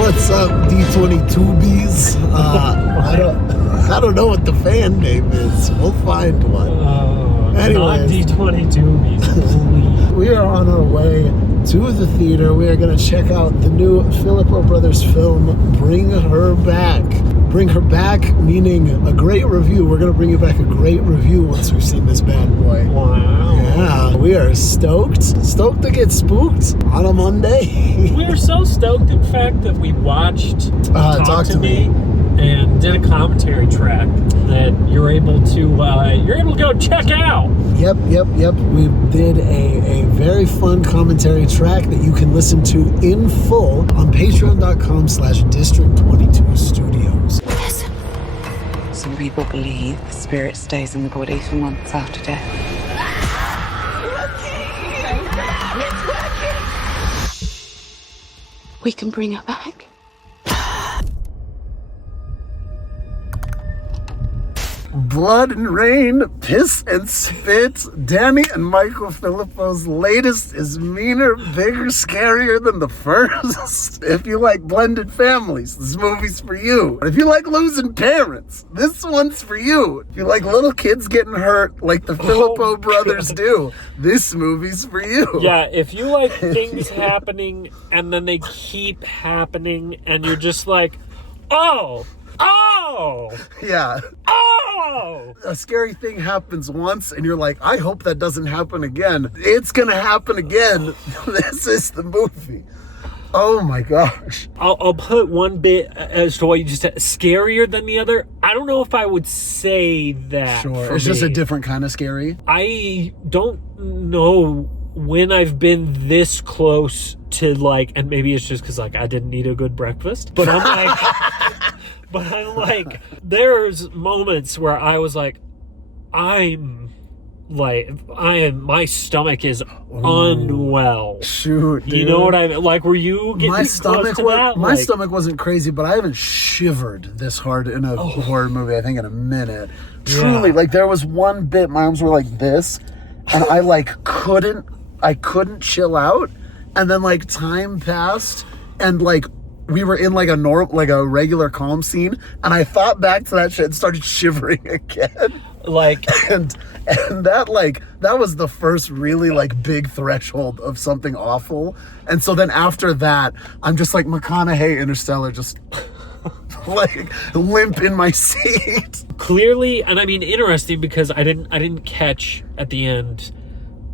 What's up, D22Bs? I don't know what the fan name is. We'll find one. Anyways, D22Bs. we are on our way to the theater. We are going to check out the new Philippou brothers film, Bring Her Back. Bring Her Back, meaning a great review. We're going to bring you back a great review once we've seen this bad boy. Wow. Yeah, we are stoked. Stoked to get spooked on a Monday. We are so stoked, in fact, that we watched Talk to Me and did a commentary track that you're able to go check out. Yep. We did a very fun commentary track that you can listen to in full on patreon.com/District22 Studios. Listen. Some people believe the spirit stays in the body for months after death. We can bring her back. Blood and rain, piss and spit. Danny and Michael Philippou's latest is meaner, bigger, scarier than the first. If you like blended families, this movie's for you. If you like losing parents, this one's for you. If you like little kids getting hurt like the Philippou brothers do, this movie's for you. Yeah, if you like things happening and then they keep happening and you're just like, oh! Yeah. Oh! A scary thing happens once and you're like, I hope that doesn't happen again. It's gonna happen again. This is the movie. Oh my gosh. I'll put one bit as to what you just said, scarier than the other. I don't know if I would say that. Sure, it's just a different kind of scary. I don't know when I've been this close to and maybe it's just because I didn't eat a good breakfast, but I'm there's moments where I was my stomach is unwell. Shoot, dude. You know what I mean? Were you getting close to that? My stomach wasn't crazy, but I haven't shivered this hard in a horror movie, I think, in a minute. Truly, there was one bit, my arms were like this, and I couldn't chill out, and then time passed, and we were in a regular calm scene, and I thought back to that shit and started shivering again. And that was the first really big threshold of something awful. And so then after that, I'm just like McConaughey, Interstellar, just limp in my seat. Clearly, and I mean interesting because I didn't catch at the end.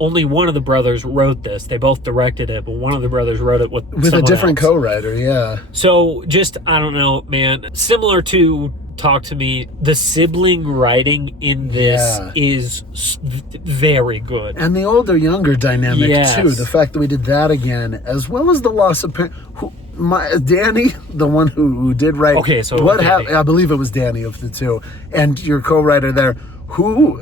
Only one of the brothers wrote this. They both directed it, but one of the brothers wrote it with a different else. co-writer, yeah. So just, I don't know, man. Similar to Talk to Me, the sibling writing in this is very good. And the older-younger dynamic, too. The fact that we did that again, as well as the loss of parents. Danny, the one who did write. Okay, so what happened? I believe it was Danny of the two. And your co-writer there. Who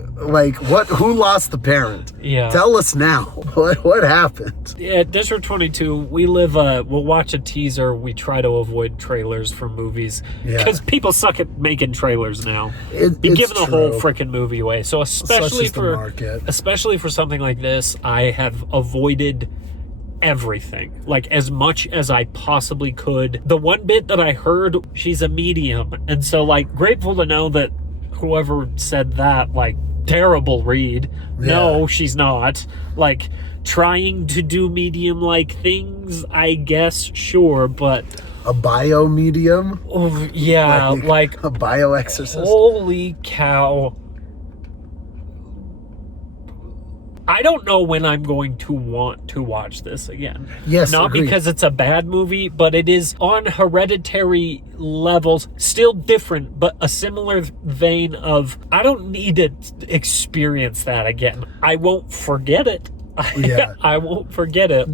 lost the parent? Yeah. Tell us now. What happened? Yeah, District 22, we'll watch a teaser. We try to avoid trailers for movies. Because people suck at making trailers now. You're giving the whole freaking movie away. So especially for something like this, I have avoided everything. As much as I possibly could. The one bit that I heard, she's a medium. And so grateful to know that whoever said that, terrible read. Yeah. No, she's not. Trying to do medium-like things, I guess, sure, but... A bio-medium? Oh, yeah, a bio-exorcist? Holy cow. I don't know when I'm going to want to watch this again. Yes, not agreed. Because it's a bad movie, but it is on Hereditary levels, still different, but a similar vein of, I don't need to experience that again. I won't forget it. I won't forget it.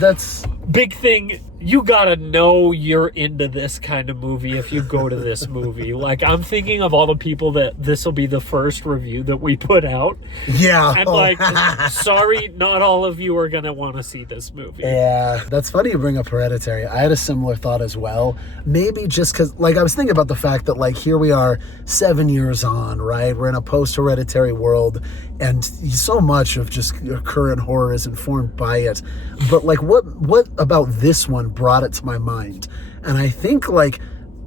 That's big thing. You gotta know you're into this kind of movie if you go to this movie. I'm thinking of all the people that this will be the first review that we put out. Yeah. And sorry, not all of you are gonna want to see this movie. Yeah. That's funny you bring up Hereditary. I had a similar thought as well. Maybe just because, I was thinking about the fact that, here we are 7 years on, right? We're in a post-Hereditary world, and so much of just current horror is informed by it. But, what about this one brought it to my mind. And I think, like,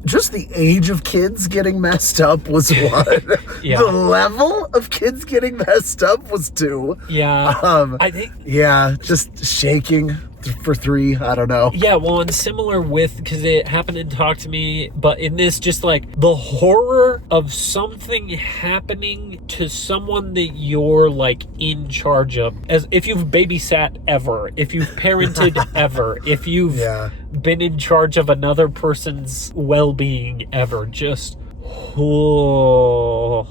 just the age of kids getting messed up was one. Yeah. The level of kids getting messed up was two. Yeah. I think... Yeah, just shaking for three. I don't know. Yeah, well, and similar with, because it happened in Talk to Me, but in this, just like the horror of something happening to someone that you're like in charge of, as if you've babysat ever, if you've parented ever, if you've been in charge of another person's well-being ever. Just, oh,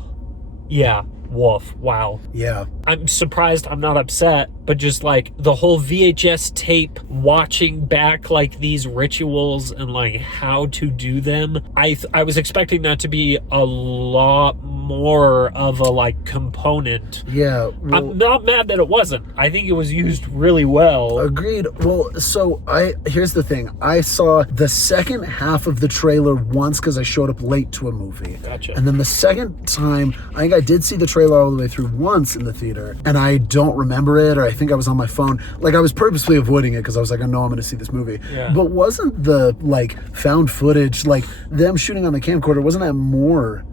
yeah. Woof. Wow. Yeah. I'm surprised I'm not upset, but just like the whole VHS tape, watching back like these rituals and like how to do them. I was expecting that to be a lot more of a like component. Yeah. Well, I'm not mad that it wasn't. I think it was used really well. Agreed. Well, so here's the thing. I saw the second half of the trailer once because I showed up late to a movie. Gotcha. And then the second time, I think I did see the trailer all the way through once in the theater, and I don't remember it, or I think I was on my phone. Like, I was purposely avoiding it because I was like, I know I'm going to see this movie. Yeah. But wasn't the like found footage, like them shooting on the camcorder, wasn't that more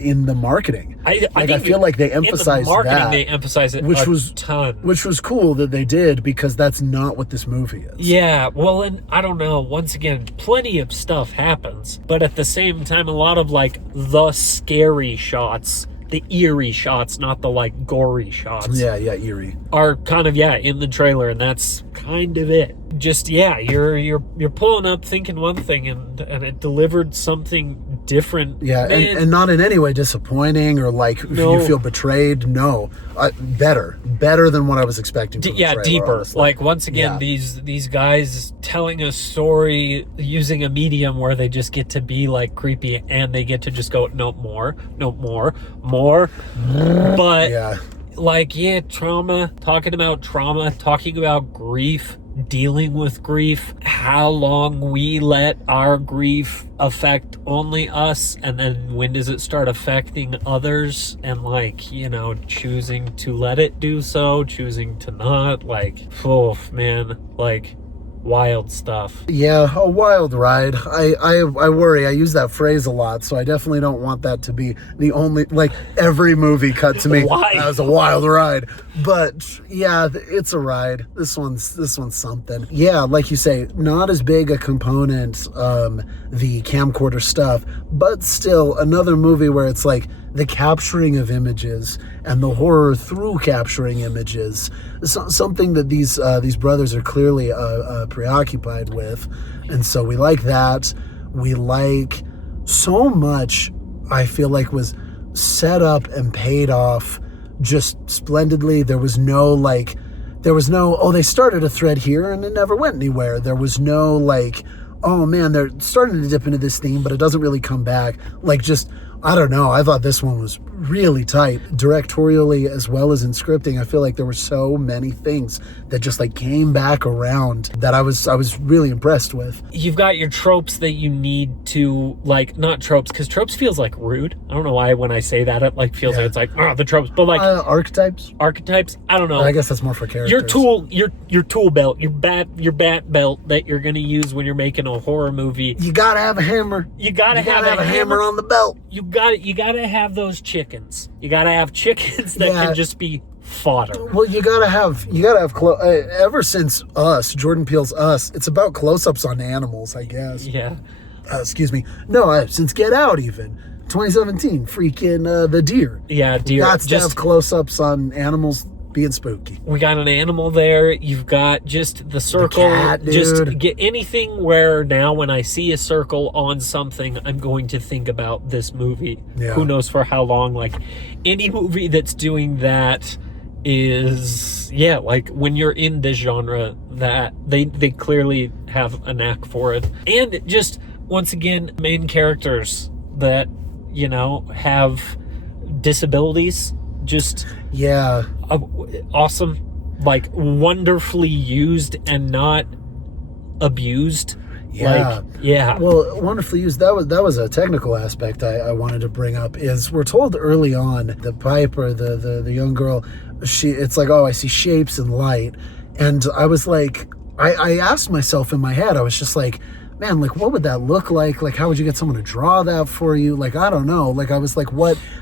in the marketing? I feel like they emphasized that. They emphasized it a ton. Which was cool that they did, because that's not what this movie is. Yeah, well, and I don't know, once again, plenty of stuff happens, but at the same time, a lot of like the scary shots, the eerie shots, not the like gory shots. Yeah, eerie. Are kind of in the trailer, and that's kind of it. Just you're pulling up thinking one thing, and it delivered something different. Yeah, and not in any way disappointing or like you feel betrayed. No, better than what I was expecting. From the trailer, deeper. Honestly. Like, once again, these guys telling a story using a medium where they just get to be like creepy, and they get to just go no more. But trauma, talking about grief, dealing with grief, how long we let our grief affect only us, and then when does it start affecting others, and choosing to let it do so, choosing to not, wild stuff. Yeah, a wild ride. I worry. I use that phrase a lot, so I definitely don't want that to be the only, every movie cut to me as a wild ride. But yeah, it's a ride. This one's something. Yeah, like you say, not as big a component, the camcorder stuff, but still another movie where it's like the capturing of images and the horror through capturing images, something that these brothers are clearly preoccupied with. And so we like that. We like so much, I feel like, was set up and paid off just splendidly. There was no, they started a thread here and it never went anywhere. There was no oh man, they're starting to dip into this theme, but it doesn't really come back. I don't know. I thought this one was really tight, directorially as well as in scripting. I feel like there were so many things that just came back around that I was really impressed with. You've got your tropes that you need to not tropes, because tropes feels rude. I don't know why when I say that it feels like it's the tropes, but archetypes. I don't know. I guess that's more for characters. Your tool belt, your bat belt that you're gonna use when you're making a horror movie. You gotta have a hammer. You gotta have a hammer on the belt. You gotta have those chickens. You gotta have chickens that can just be fodder. Well, you gotta have ever since Jordan Peele's Us, it's about close-ups on animals, I guess. Yeah. Excuse me. No, since Get Out, even 2017, freaking the deer. Yeah, deer. That's just have close-ups on animals being spooky. We got an animal there. You've got just the circle. The cat, dude. Just get anything where now when I see a circle on something, I'm going to think about this movie. Yeah. Who knows for how long? Any movie that's doing that is when you're in this genre, that they clearly have a knack for it. And just once again, main characters that have disabilities, just awesome, wonderfully used and not abused. Well, wonderfully used. That was a technical aspect I wanted to bring up. Is we're told early on, the Piper, the young girl, it's I see shapes and light, and I was I asked myself in my head, I was just like, man, like, what would that look like? Like, how would you get someone to draw that for you? Like, I don't know. Like, I was like,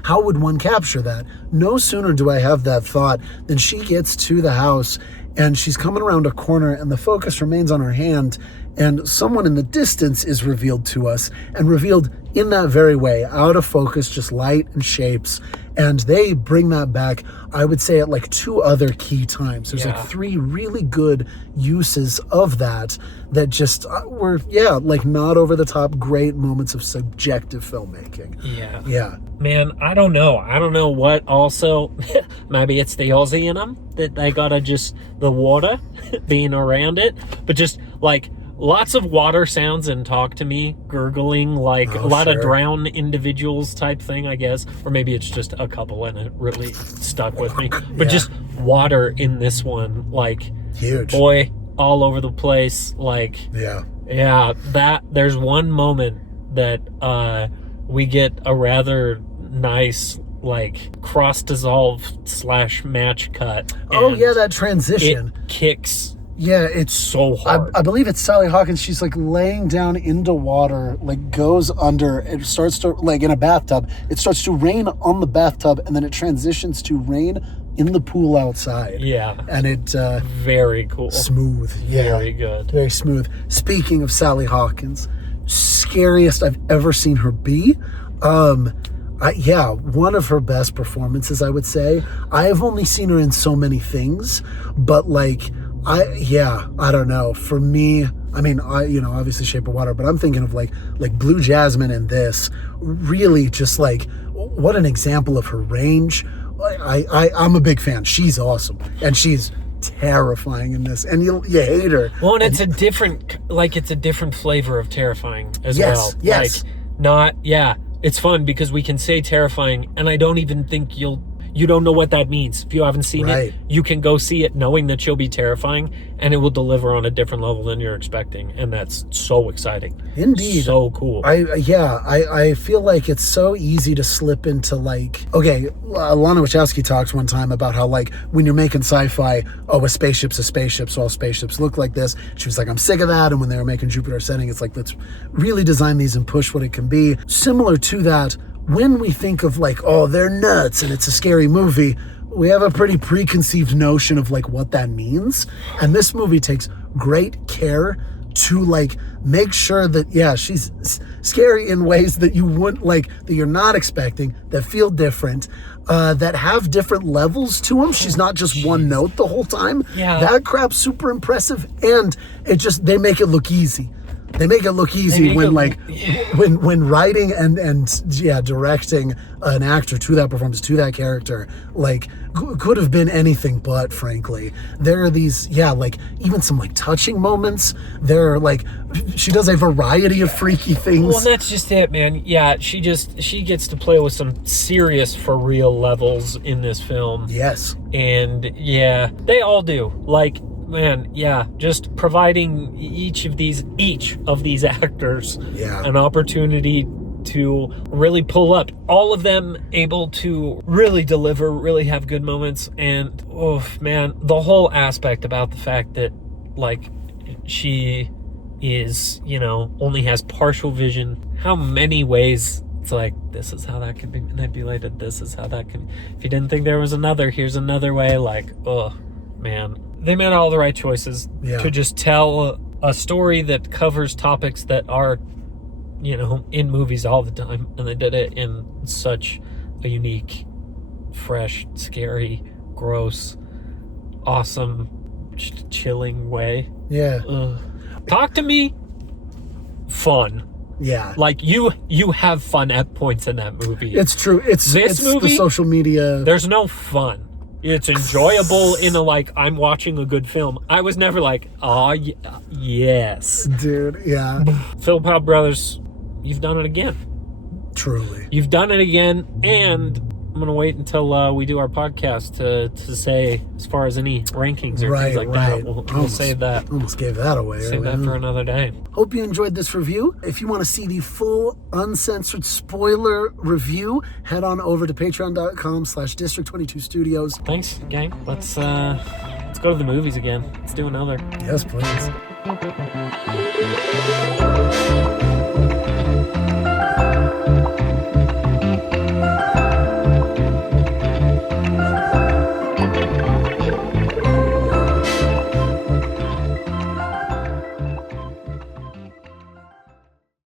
how would one capture that? No sooner do I have that thought than she gets to the house and she's coming around a corner and the focus remains on her hand and someone in the distance is revealed to us and revealed in that very way, out of focus, just light and shapes. And they bring that back, I would say, at like 2 other key times. There's like 3 really good uses of that just were, like not over the top, great moments of subjective filmmaking. Yeah. Man, I don't know. I don't know what also, maybe it's the Aussie in them, that they gotta just, the water being around it, but just like, lots of water sounds and talk to me, gurgling, like a lot of drowned individuals type thing, I guess. Or maybe it's just a couple and it really stuck with me. But just water in this one, like, huge. Boy, all over the place. Like, that there's one moment that we get a rather nice, like, cross dissolve / match cut. Oh, yeah, that transition. It kicks. Yeah, it's so hard. I believe it's Sally Hawkins. She's like laying down into water, like goes under. It starts to, like in a bathtub, it starts to rain on the bathtub and then it transitions to rain in the pool outside. Yeah. And it... very cool. Smooth. Yeah. Very good. Very smooth. Speaking of Sally Hawkins, scariest I've ever seen her be. One of her best performances, I would say. I have only seen her in so many things, but like... I don't know. For me, I mean, obviously Shape of Water, but I'm thinking of like Blue Jasmine and this. Really just like, what an example of her range. I'm a big fan. She's awesome. And she's terrifying in this. And you hate her. Well, and it's a different flavor of terrifying as well. Yes. Like, it's fun because we can say terrifying, and I don't even think you don't know what that means. If you haven't seen it, you can go see it knowing that she'll be terrifying and it will deliver on a different level than you're expecting. And that's so exciting. Indeed. So cool. I feel like it's so easy to slip into like, okay, Lana Wachowski talks one time about how like when you're making sci-fi, a spaceship's a spaceship, so all spaceships look like this. She was like, I'm sick of that. And when they were making Jupiter Ascending, it's like, let's really design these and push what it can be. Similar to that, when we think of like, oh, they're nuts and it's a scary movie, we have a pretty preconceived notion of like what that means. And this movie takes great care to like make sure that, she's scary in ways that you wouldn't like, that you're not expecting, that feel different, that have different levels to them. She's not just one note the whole time. Yeah. That crap's super impressive. And they make it look easy. They make it look easy when writing and directing an actor to that performance, to that character, like could have been anything but, frankly. There are these, even some like touching moments. There are like, she does a variety of freaky things. Well, that's just it, man. Yeah, she gets to play with some serious for real levels in this film. Yes. And they all do. Like, man, just providing each of these actors an opportunity to really pull up. All of them able to really deliver, really have good moments. And, oh, man, the whole aspect about the fact that, like, she is, only has partial vision. How many ways it's like, this is how that can be manipulated. This is how that can... If you didn't think there was another, here's another way. Like, oh, man. They made all the right choices to just tell a story that covers topics that are, in movies all the time. And they did it in such a unique, fresh, scary, gross, awesome, chilling way. Yeah. Talk to me. Fun. Yeah. Like, you have fun at points in that movie. It's true. It's movie, the social media. There's no fun. It's enjoyable in a, like, I'm watching a good film. I was never like, oh, yes. Dude, yeah. Philippou brothers, you've done it again. Truly. You've done it again, and I'm going to wait until we do our podcast to say, as far as any rankings or things like that, we'll save that. Almost gave that away. Save that for another day. Hope you enjoyed this review. If you want to see the full, uncensored spoiler review, head on over to patreon.com/District 22 Studios. Thanks, gang. Let's go to the movies again. Let's do another. Yes, please.